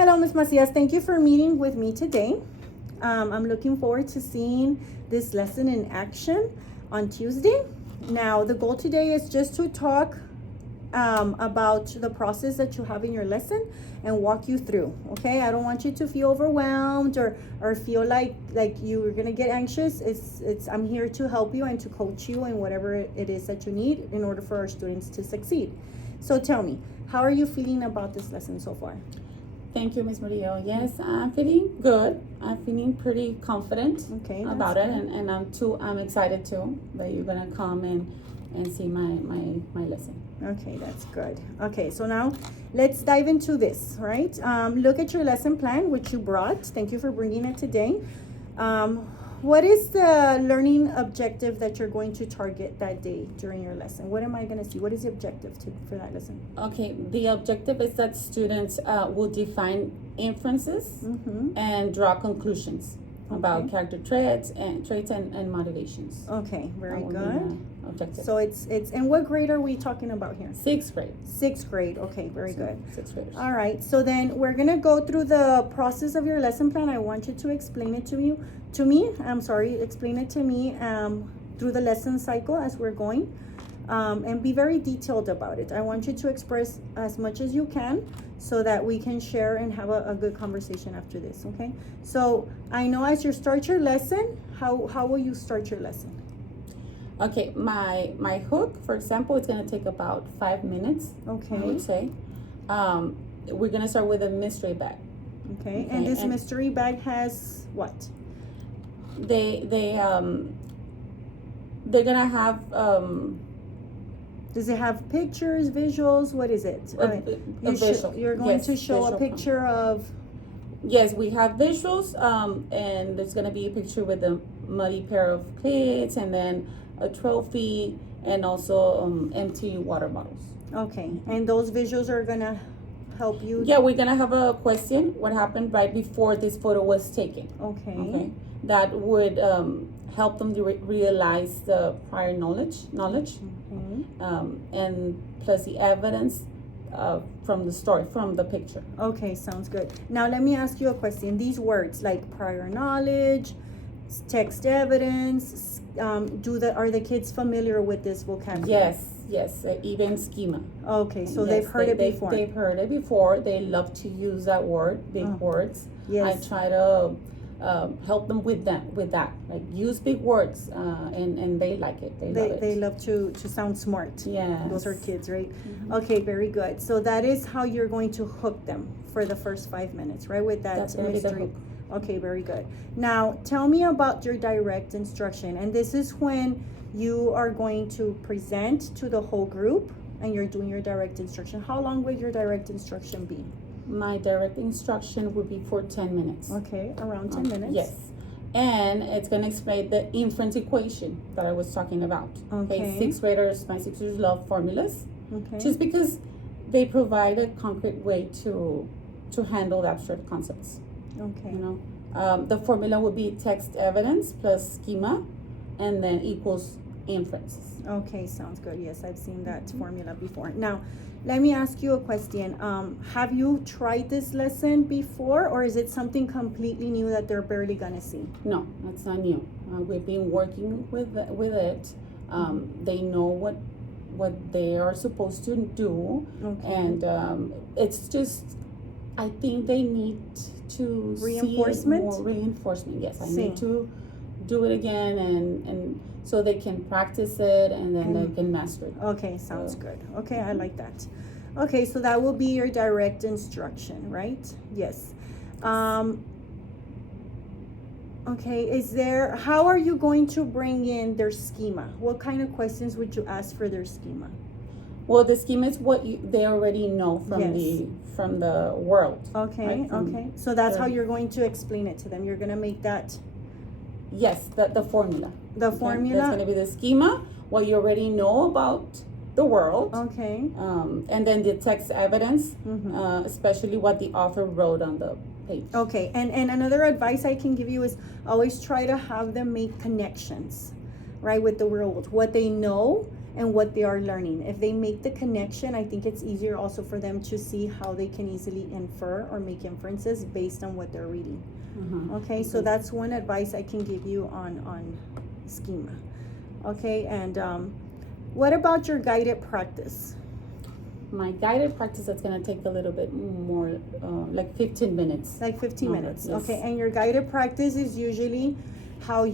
Hello, Ms. Macias. Thank you for meeting with me today. I'm looking forward to seeing this lesson in action on Tuesday. Now, the goal today is just to talk about the process that you have in your lesson and walk you through. Okay, I don't want you to feel overwhelmed or feel like you're gonna get anxious. I'm here to help you and to coach you in whatever it is that you need in order for our students to succeed. So tell me, how are you feeling about this lesson so far? Thank you, Ms. Murillo. Yes, I'm feeling good. I'm feeling pretty confident about it, and I'm excited too that you're gonna come and see my lesson. Okay, that's good. Okay, so now let's dive into this, right? Look at your lesson plan, which you brought. Thank you for bringing it today. What is the learning objective that you're going to target that day during your lesson? What am I going to see? What is the objective for that lesson? Okay, the objective is that students will define inferences and draw conclusions about character traits and motivations. Okay, very good. Objective. So it's and what grade are we talking about here? Sixth grade. Sixth grade. Okay, very good. Sixth graders. All right. So then we're gonna go through the process of your lesson plan. I want you to explain it to me. Explain it to me through the lesson cycle as we're going, and be very detailed about it. I want you to express as much as you can so that we can share and have a good conversation after this. Okay. So I know as you start your lesson, how will you start your lesson? Okay, my hook, for example, it's gonna take about 5 minutes. Okay. I would say. We're gonna start with a mystery bag. Okay. And this mystery bag has what? They're gonna have Does it have pictures, visuals? What is it? You're going to show a picture of. Yes, we have visuals, and there's gonna be a picture with a muddy pair of cleats, and then a trophy, and also empty water bottles. Okay, and those visuals are gonna help you. Yeah, we're gonna have a question. What happened right before this photo was taken? Okay. That would help them to realize the prior knowledge, and plus the evidence from the story, from the picture. Okay, sounds good. Now let me ask you a question. These words like prior knowledge, text evidence, are the kids familiar with this vocabulary? Yes, even schema. Okay, so they've heard it before. They've heard it before. They love to use that word, big words. Yes. I try to help them with that. Like use big words, and they like it. They love to sound smart. Yeah. Those are kids, right? Okay, very good. So that is how you're going to hook them for the first 5 minutes, right? With that mystery. Okay, very good. Now tell me about your direct instruction. And this is when you are going to present to the whole group and you're doing your direct instruction. How long will your direct instruction be? My direct instruction would be for 10 minutes. Okay, around 10 minutes. Yes. And it's going to explain the inference equation that I was talking about. Okay. My sixth graders love formulas. Okay. Just because they provide a concrete way to handle the abstract concepts. Okay. You know, the formula would be text evidence plus schema, and then equals inferences. Okay, sounds good. Yes, I've seen that formula before. Now, let me ask you a question. Have you tried this lesson before, or is it something completely new that they're barely gonna see? No, that's not new. We've been working with it. They know what they are supposed to do, and it's just, I think they need to reinforcement. See more reinforcement. Yes, I need to do it again, and so they can practice it, and then they can master it. Okay, sounds good. Okay, I like that. Okay, so that will be your direct instruction, right? Yes. Okay, how are you going to bring in their schema? What kind of questions would you ask for their schema? Well, the schema is what they already know from the world. Okay, right? Okay. So that's how you're going to explain it to them. You're going to make that. Yes, the formula. The formula. That's going to be the schema, what you already know about the world. Okay. And then the text evidence, especially what the author wrote on the page. Okay, and another advice I can give you is always try to have them make connections, right, with the world, what they know and what they are learning. If they make the connection, I think it's easier also for them to see how they can easily infer or make inferences based on what they're reading. Okay, so that's one advice I can give you on schema. Okay, and what about your guided practice? My guided practice, that's gonna take a little bit more, like 15 minutes. Like 15 Longer, minutes. yes. Okay, and your guided practice is usually how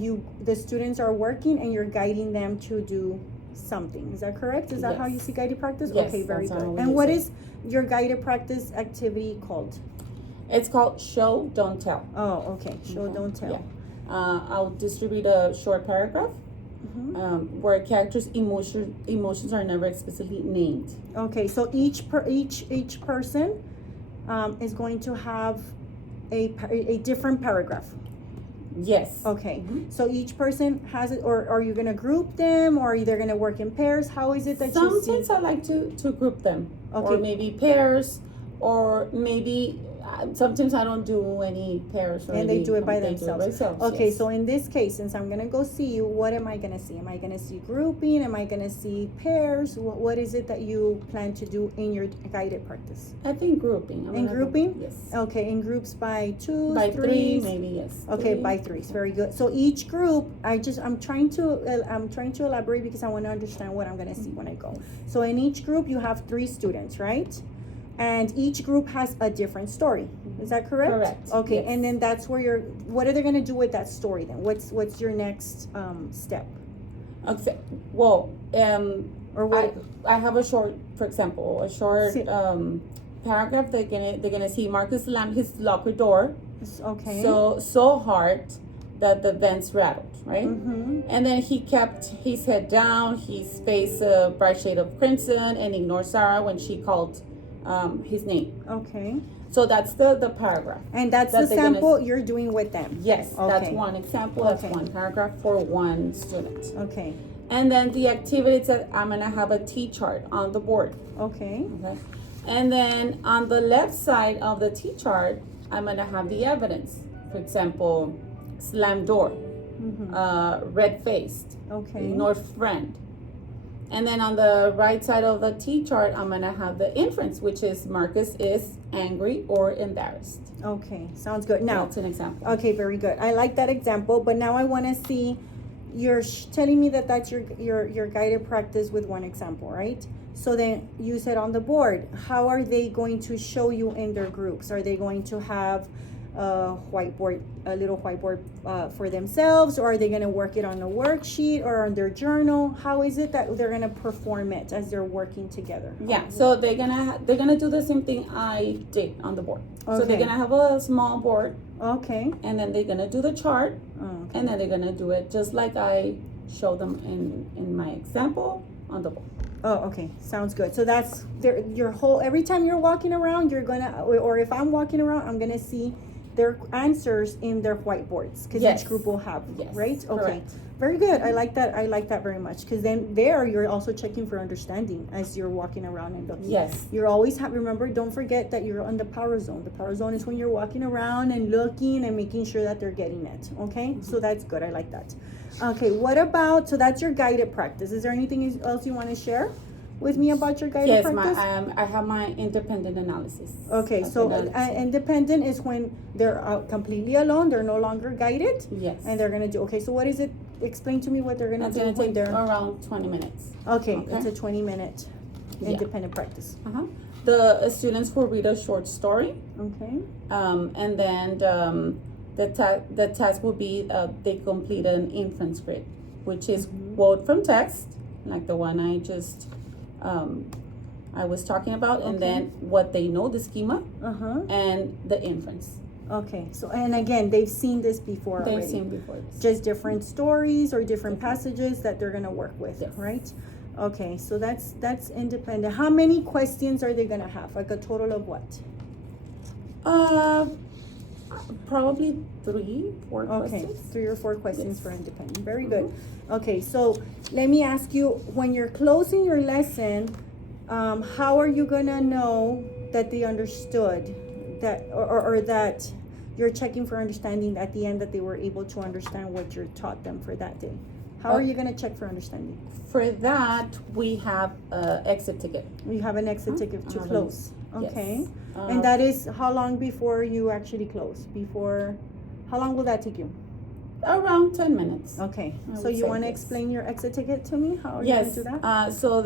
the students are working and you're guiding them to do something. Is that correct? Is that how you Yes. see guided practice? Yes, Okay, very that's how good. we And use what it. is your guided practice activity called? It's called show, don't tell. Oh, okay. Show, Okay, don't tell. yeah. I'll distribute a short paragraph where a character's emotions are never explicitly named. Okay, so each person is going to have a different paragraph. Yes. Okay, so each person has it, or are you gonna group them, or are they gonna work in pairs? How is it that you see? Sometimes I like to group them, or Okay. maybe pairs, or maybe sometimes I don't do any pairs. Or And they do it by they themselves. themselves. Okay, yes. so in this case, since I'm gonna go see you, what am I gonna see? Am I gonna see grouping? Am I gonna see pairs? What is it that you plan to do in your guided practice? I think grouping. In grouping? Yes. Okay, in groups by twos, By threes. three, maybe yes. Okay, Three. by threes, very good. So each group, I'm trying to elaborate because I want to understand what I'm gonna see when I go. So in each group, you have 3 students, right? And each group has a different story. Is that correct? Correct, Okay, yes. and then that's where what are they gonna do with that story then? What's your next step? Okay. Well, Or what? I have a short, for example, a short Sí. paragraph. They're gonna see Marcus slammed his locker door Okay. so hard that the vents rattled, right? Mm-hmm. And then he kept his head down, his face a bright shade of crimson, and ignored Sarah when she called his name. Okay. So that's the paragraph. And that's That the they're gonna sample you're doing with them. Yes, that's Okay. one example. That's Okay. one paragraph for one student. Okay. And then the activity said I'm gonna have a T chart on the board. Okay. Okay. And then on the left side of the T chart, I'm gonna have the evidence. For example, slam door, red faced, Okay. ignored friend. And then on the right side of the T chart, I'm gonna have the inference, which is Marcus is angry or embarrassed. Okay. Sounds good. Now, That's an example. okay, very good. I like that example, but now I want to see you're telling me that that's your guided practice with one example, right? So then you said on the board, how are they going to show you in their groups? Are they going to have a little whiteboard for themselves, or are they going to work it on a worksheet or on their journal? How is it that they're going to perform it as they're working together? Yeah, so they're gonna do the same thing I did on the board. So they're Okay. gonna have a small board, Okay. and then they're gonna do the chart, Okay. and then they're gonna do it just like I showed them in my example on the board. Oh, okay. Sounds good. So that's your whole, every time you're walking around, you're gonna, or if I'm walking around, I'm gonna see their answers in their whiteboards, because Yes. each group will have, Yes, right? Okay. correct. Very good. I like that very much, because then there you're also checking for understanding as you're walking around and looking. Yes. You're always remember, don't forget that you're on the power zone. The power zone is when you're walking around and looking and making sure that they're getting it. Okay? So that's good. I like that. Okay, what about, so that's your guided practice. Is there anything else you want to share with me about your guided Yes, practice? I have my independent analysis. Okay, of so analysis. independent is when they're completely alone, they're no longer guided, Yes. and they're gonna do, okay, so what is it, explain to me what they're gonna It's do gonna when take they're, around 20 minutes. okay, okay. it's a 20-minute Yeah. independent practice. The students will read a short story. Okay, And then the task will be they complete an inference grid, which is quote from text, like the one I just I was talking about, and Okay. then what they know, the schema, uh-huh, and the inference. okay, so, and again, they've seen this before They've already. seen before this. Just different stories or different passages that they're gonna work with, Yes. right? Okay, so that's independent. How many questions are they gonna have? Like a total of what? Probably 3, 4 Okay, questions. 3 or 4 questions Yes. for independent. Very good. Okay, so let me ask you, when you're closing your lesson, how are you gonna know that they understood that, or that you're checking for understanding at the end, that they were able to understand what you taught them for that day? How are you gonna check for understanding? For that, we have a exit ticket. You have an exit ticket to close. Okay. Yes. And that is how long before you actually close? How long will that take you? Around 10 minutes. Okay. I So would you say want to yes. explain your exit ticket to me? How are you Yes. gonna do that? So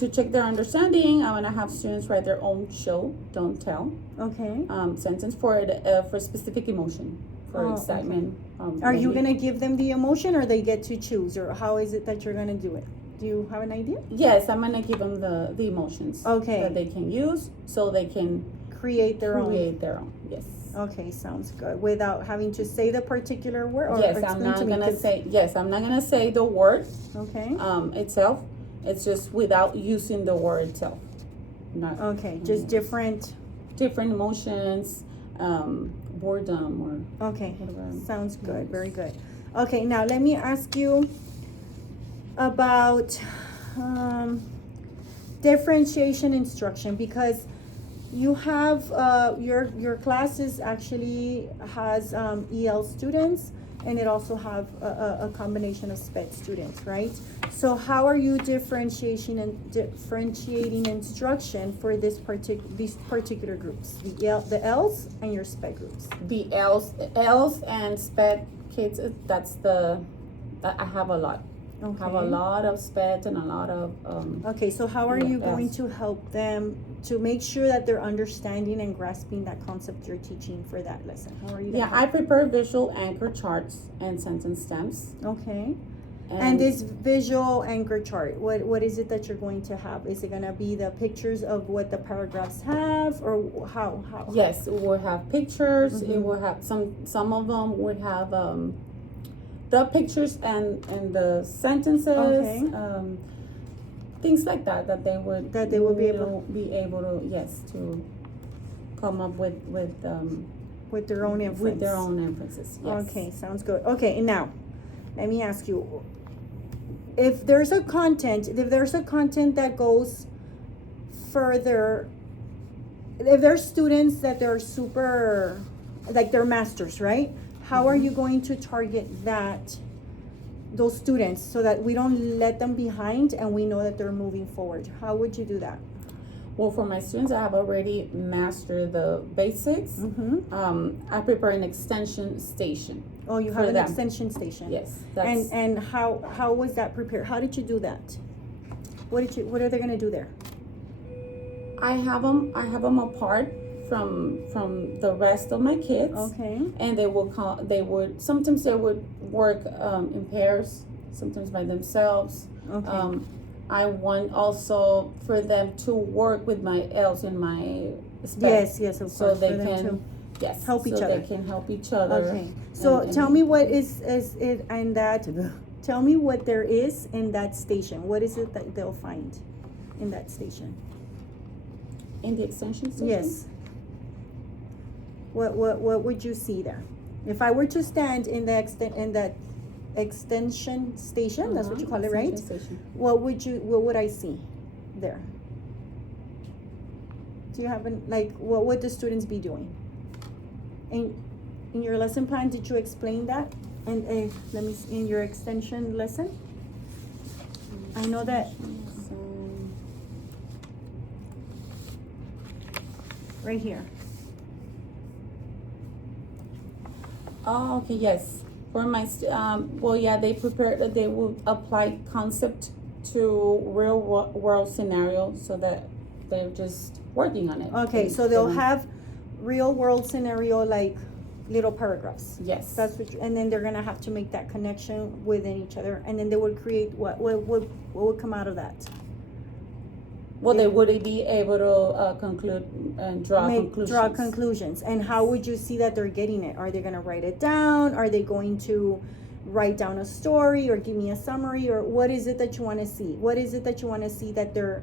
to check their understanding, I'm gonna have students write their own show, don't tell, Okay. sentence for specific emotion, for Oh, excitement. Are you maybe. gonna give them the emotion, or they get to choose, or how is it that you're gonna do it? Do you have an idea? Yes, I'm gonna give them the emotions. Okay. That they can use, so they can Create their own. create their own. Yes. Okay, sounds good. Without having to say the particular word, or Yes, I'm explain not to me, gonna 'cause- say. Yes, I'm not gonna say the word Okay. itself. It's just without using the word itself. Not Okay, just different. different emotions, boredom or Okay, whatever. sounds good. Very good. Okay, now let me ask you about differentiation instruction, because you have your classes actually has EL students, and it also have a combination of SPED students, right? So how are you differentiating instruction for these particular groups, the Ls and your SPED groups? The L's and SPED kids. That I have a lot. Okay. Have a lot of SPED and a lot of Okay, so how are you going Ls. to help them to make sure that they're understanding and grasping that concept you're teaching for that lesson? How are you? Yeah, I prepare visual anchor charts and sentence stems. Okay. And this visual anchor chart, what is it that you're going to have? Is it gonna be the pictures of what the paragraphs have, or how? Yes, it will have pictures. It Mhm. will have some of them would have the pictures and the sentences. Okay. Things like that they would be able to yes to come up with with their own inference. with their own emphasis. Yes. Okay, sounds good. Okay, and now let me ask you, if there's a content that goes further, if there's students that they're super, like they're masters, right? How are you going to target those students so that we don't let them behind and we know that they're moving forward? How would you do that? Well, for my students, I have already mastered the basics. Mm-hmm. I prepare an extension station. Oh, you for have an them. extension station. Yes, that's And how was that prepared? How did you do that? What are they gonna do there? I have them apart from the rest of my kids. Okay. And sometimes they would work in pairs, sometimes by themselves. Okay. I want also for them to work with my L's and my SPED. Yes, of so course. they for them can to yes help each so other. they can help each other. Okay. So and- tell me what is it and that. Tell me what there is in that station. What is it that they'll find in that station? In the extension station. Yes. What would you see there? If I were to stand in that extension station, that's what you call it, right? Extension station. What would I see there? Do you have what would the students be doing? In your lesson plan, did you explain that? And let me see, in your extension lesson? I know that right here. Oh, okay, yes. For my, they will apply concept to real world scenario so that they're just working on it. Okay, so they'll have real world scenario, like little paragraphs. Yes. That's and then they're gonna have to make that connection within each other, and then they would create what would come out of that? Well, they would be able to conclude and draw conclusions. Draw conclusions. And how would you see that they're getting it? Are they gonna write it down? Are they going to write down a story or give me a summary? Or what is it that you want to see? What is it that you want to see that they're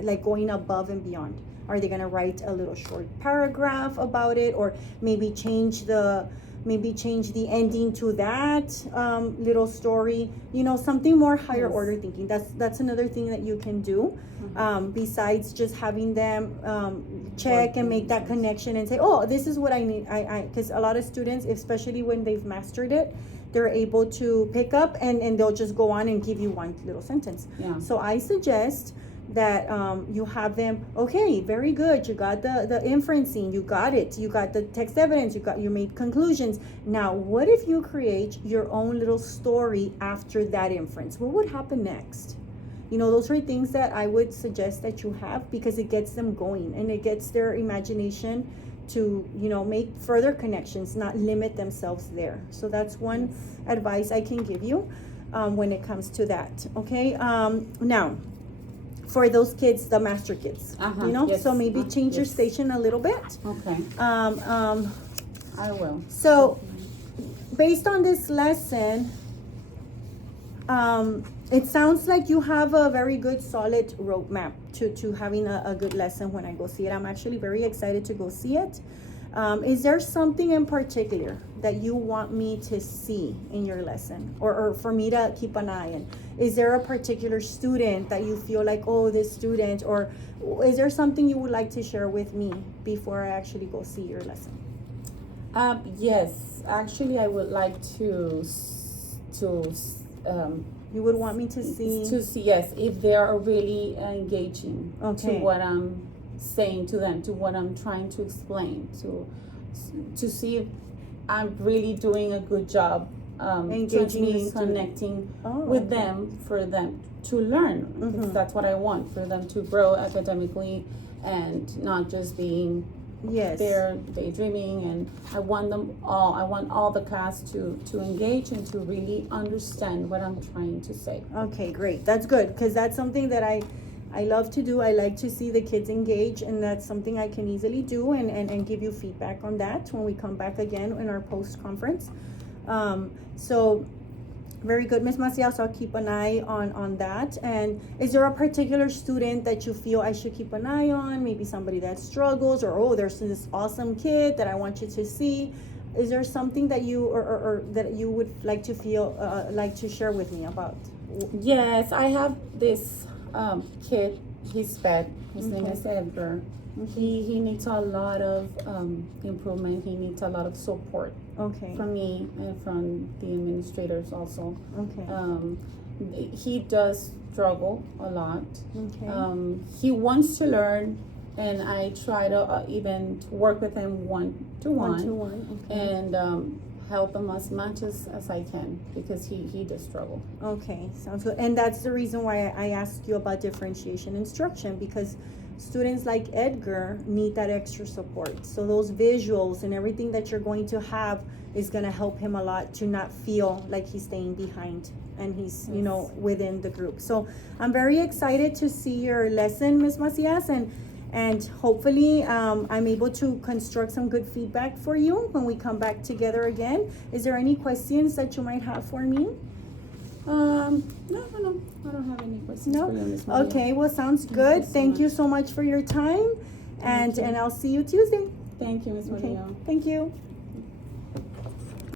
like going above and beyond? Are they gonna write a little short paragraph about it, or maybe change the maybe change the ending to that little story, something more higher Yes. order thinking. That's another thing that you can do, besides just having them check and make that Yes. connection and say, oh, this is what I need. Because a lot of students, especially when they've mastered it, they're able to pick up and they'll just go on and give you one little sentence. Yeah. So I suggest that you have them, okay, very good, you got the inferencing, you got it, you got the text evidence, you made conclusions. Now what if you create your own little story after that inference? What would happen next? Those are things that I would suggest that you have, because it gets them going and it gets their imagination to make further connections, not limit themselves there. So that's one advice I can give you when it comes to that. Okay, now for those kids, the master kids, Yes. so maybe change your Yes. station a little bit. Okay. I will. So based on this lesson, it sounds like you have a very good solid roadmap to having a good lesson when I go see it. I'm actually very excited to go see it. Is there something in particular that you want me to see in your lesson, or for me to keep an eye on? Is there a particular student that you feel like, oh, this student, or is there something you would like to share with me before I actually go see your lesson? Yes, actually, I would like to You would want me to see? yes, if they are really engaging Okay. to what I'm saying to them, to what I'm trying to explain, to see if I'm really doing a good job Engaging the transmitting, student. connecting Oh, with okay. them, for them to learn. Because that's what I want, for them to grow academically and not just being Yes. they're daydreaming. And I want all the class to engage and to really understand what I'm trying to say. Okay, great. That's good, because that's something that I love to do. I like to see the kids engage, and that's something I can easily do and give you feedback on that when we come back again in our post-conference. So very good, Ms. Macias. I'll keep an eye on that. And is there a particular student that you feel I should keep an eye on? Maybe somebody that struggles, or, oh, there's this awesome kid that I want you to see. Is there something that you or that you would like to like to share with me about? Yes, I have this kid. He's SPED. His name Okay. is Edgar. He needs a lot of improvement. He needs a lot of support Okay. from me and from the administrators also. Okay. He does struggle a lot. Okay. He wants to learn, and I try to even work with him one-to-one. One-to-one. Okay. And help him as much as I can, because he does struggle. Okay, sounds good. And that's the reason why I asked you about differentiation instruction, because students like Edgar need that extra support. So those visuals and everything that you're going to have is going to help him a lot to not feel like he's staying behind and he's, within the group. So I'm very excited to see your lesson, Ms. Macias, and hopefully I'm able to construct some good feedback for you when we come back together again. Is there any questions that you might have for me? No, I don't have any questions No? for you, Ms. Maria. Okay, well, sounds good. so Thank you much. so much for your time, and you. I'll see you Tuesday. Thank you, Ms. Okay, Maria. thank you.